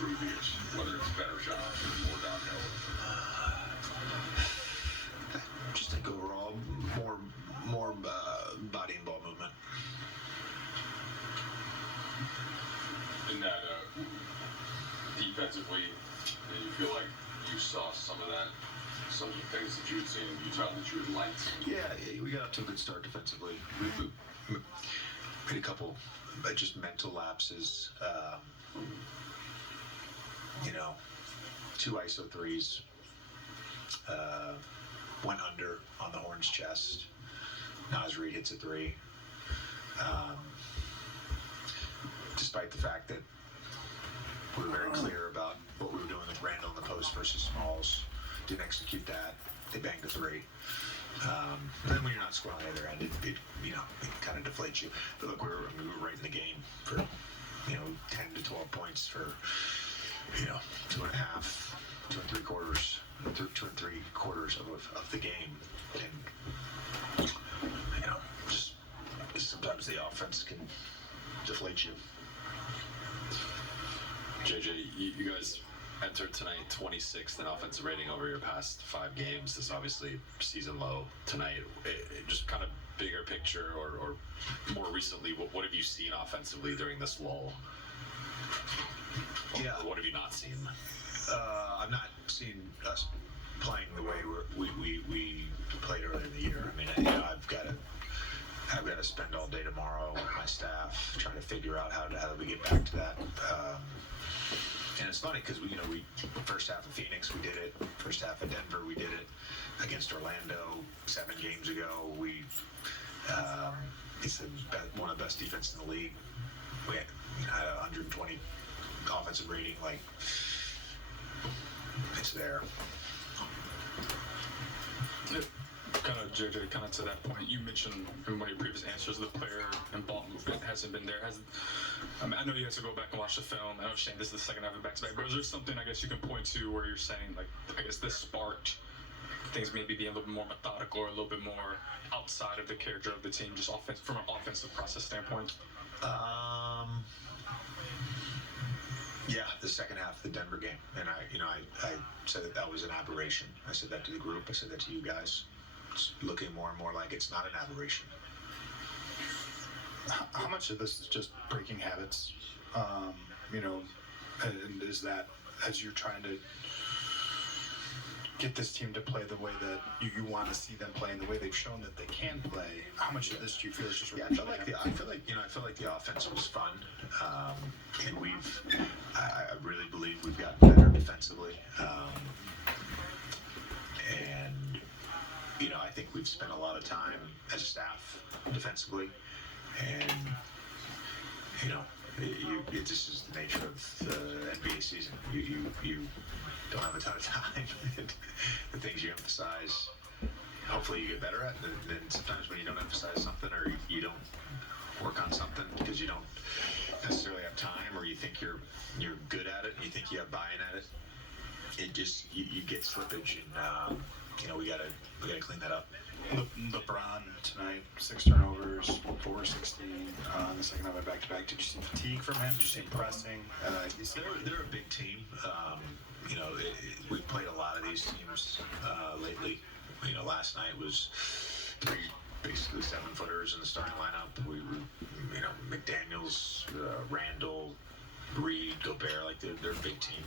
improve each, whether it's better shots or more downhill? Just think overall more body and ball movement. In that defensively, you feel like you saw some of the things that you had seen in Utah that you had liked? Yeah, we got up to a good start defensively. We made a couple just mental lapses. 2 ISO threes. Went under on the Horn's chest. Naz Reid hits a 3. Despite the fact that we were very clear about what we were doing with Randall in the post versus Smalls. Didn't execute that. They banged a 3. And then when you're not scoring on the other end, it kind of deflates you. But look, we were right in the game for 10 to 12 points for 2 and 3 quarters of the game, and just sometimes the offense can deflate you. JJ, you guys entered tonight 26th in offensive rating over your past 5 games. This is obviously season low tonight. Just kind of bigger picture, or more recently, what have you seen offensively during this lull? Yeah. Or what have you not seen? I've not seen us playing the way we played earlier in the year. I mean, I've got to spend all day tomorrow with my staff trying to figure out how do we get back to that. And it's funny because we first half of Phoenix we did it, first half of Denver we did it, against Orlando 7 games ago it's one of the best defenses in the league. We had 120 offensive rating, like it's there. JJ, kind of to that point, you mentioned in one of your previous answers the player and ball movement hasn't been there. I know you have to go back and watch the film. I understand this is the second half of back-to-back, but is there something I guess you can point to where you're saying, like, I guess this sparked things maybe being a little bit more methodical or a little bit more outside of the character of the team, just from an offensive process standpoint? Yeah, the second half of the Denver game, and I said that was an aberration. I said that to the group. I said that to you guys. It's looking more and more like it's not an aberration. How much of this is just breaking habits? And is that as you're trying to get this team to play the way that you want to see them play and the way they've shown that they can play? How much of this do you feel is just? Yeah, I feel like the offense was fun, and I really believe we've gotten better defensively, and I think we've spent a lot of time as a staff defensively, and this is the nature of the NBA season. You don't have a ton of time. The things you emphasize, hopefully you get better at. And then sometimes when you don't emphasize something, or you don't work on something because you don't necessarily have time, or you think you're good at it and you think you have buy-in at it, it just you get slippage, and we gotta clean that up. LeBron tonight, 6 turnovers, 4-16 in the second half of back-to-back. Did you see fatigue from him? Did you see pressing? They're a big team. We've played a lot of these teams lately. Last night was 3 basically 7-footers in the starting lineup. We McDaniels, Randall, Reed, Gobert, like they're a big team.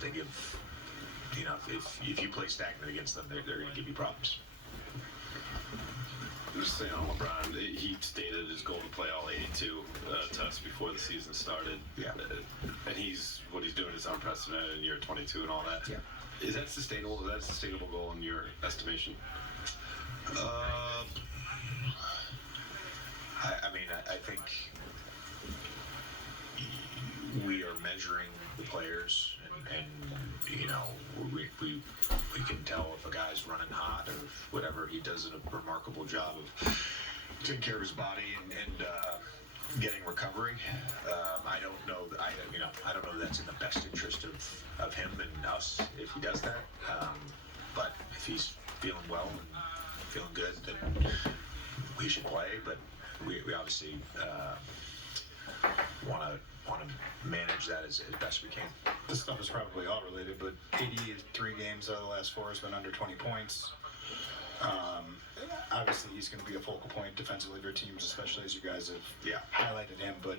They give, if you play stagnant against them, they're going to give you problems. Just saying on LeBron, he stated his goal to play all 82 to us before the season started. Yeah. And what he's doing is unprecedented in year 22 and all that. Yeah. Is that sustainable? Is that a sustainable goal in your estimation? I think we are measuring the players, and we can tell if a guy's running hot or whatever. He does a remarkable job of taking care of his body and getting recovery. I don't know that that's in the best interest of him and us if he does that. But if he's feeling well and feeling good, then we should play. But we obviously want to want to manage that as best we can. This stuff is probably all related, but 83 games out of the last 4 has been under 20 points. Obviously, he's going to be a focal point defensively for teams, especially as you guys have highlighted him. But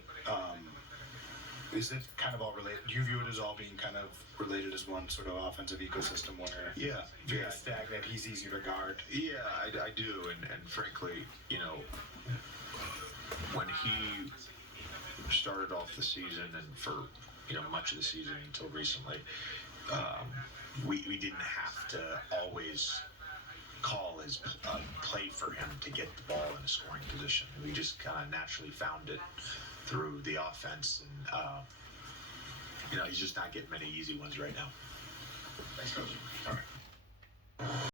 is it kind of all related? Do you view it as all being kind of related as one sort of offensive ecosystem where if you get stagnant, he's easier to guard? Yeah, I do, and frankly, you know, when he started off the season and for much of the season until recently, we didn't have to always call his play for him to get the ball in a scoring position. We just kind of naturally found it through the offense, and he's just not getting many easy ones right now. Thanks, Coach. All right.